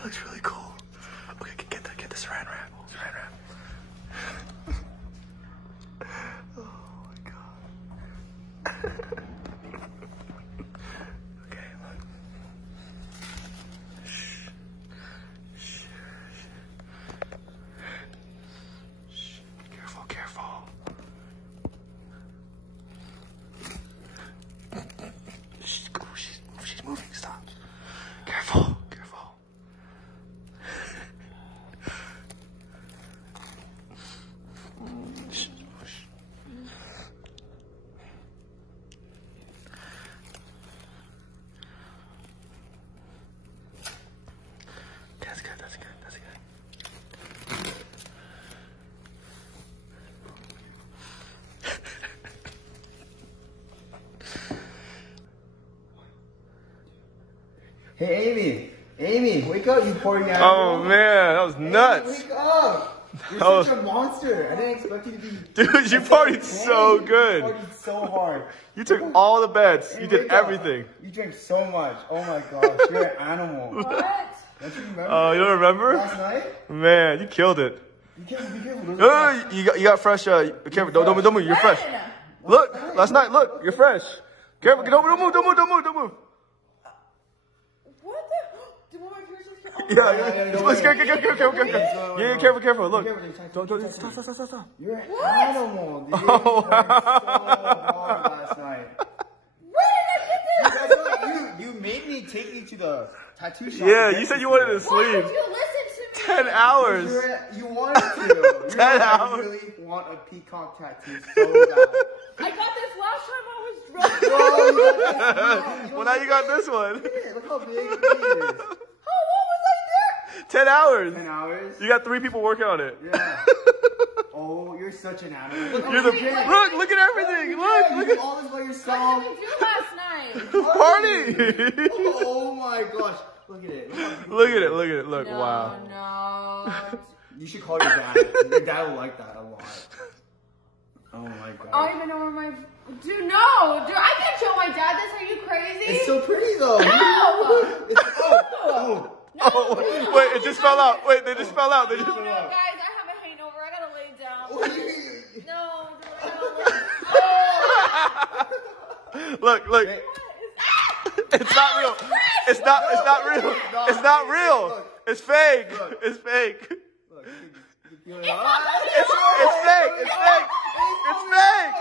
That looks really cool. Okay, get the saran wrap. Saran wrap. Oh my god. Okay, look. Shh. Shh. Shh. Careful, careful. She's moving. Stop. Careful. Careful. Shh. That's good. That's good. That's good. Hey, Amy, wake up, you poor guy. Oh man, that was nuts. Amy, wake up. You're such a monster. I didn't expect you to be. Dude, you partied so good. You partied so hard. You took all the bets. Hey, You did wake up. everything. You drank so much. Oh my gosh, you're an animal. What? Don't you remember? Oh, you don't remember? Last night? Man, you killed it. Be careful. You got fresh. Careful. Don't move. You're fresh. Look, last night. Look, you're fresh. Careful. Don't move. Don't move. What the? Did one of my piercings get all Yeah, careful. Look. Don't. Stop. You're an animal, dude. You worked so hard last night. Where did I get this? You made me take you to the tattoo shop. Yeah, you said you wanted to Why sleep. would you listen to me? 10 hours. You wanted to. 10 hours. You really want a peacock tattoo so bad. I got this last time I was drunk. Bro, you got this. Well, now you got this one. Look how big it is. How long was I there? 10 hours. 10 hours? You got 3 people working on it. Yeah. Oh, you're such an animal. Look, Look at everything. Look you at did all this by yourself. What did I do last night? party. Oh my gosh. Look at it. Look at it. Look. No, Wow. no. You should call your dad. Your dad will like that a lot. Oh my god. I don't even know where my... Dude, no. Dude, I can't show my dad this. Are you crazy? It's so pretty though. No. Oh, wait, it just fell out. Wait, they just fell out. No, guys, I have a hangover. I gotta lay down. No, dude, I gotta lay. Look. It's not real. It's not real. It's not real. It's fake. It's fake. Look, It's fake. It's fake.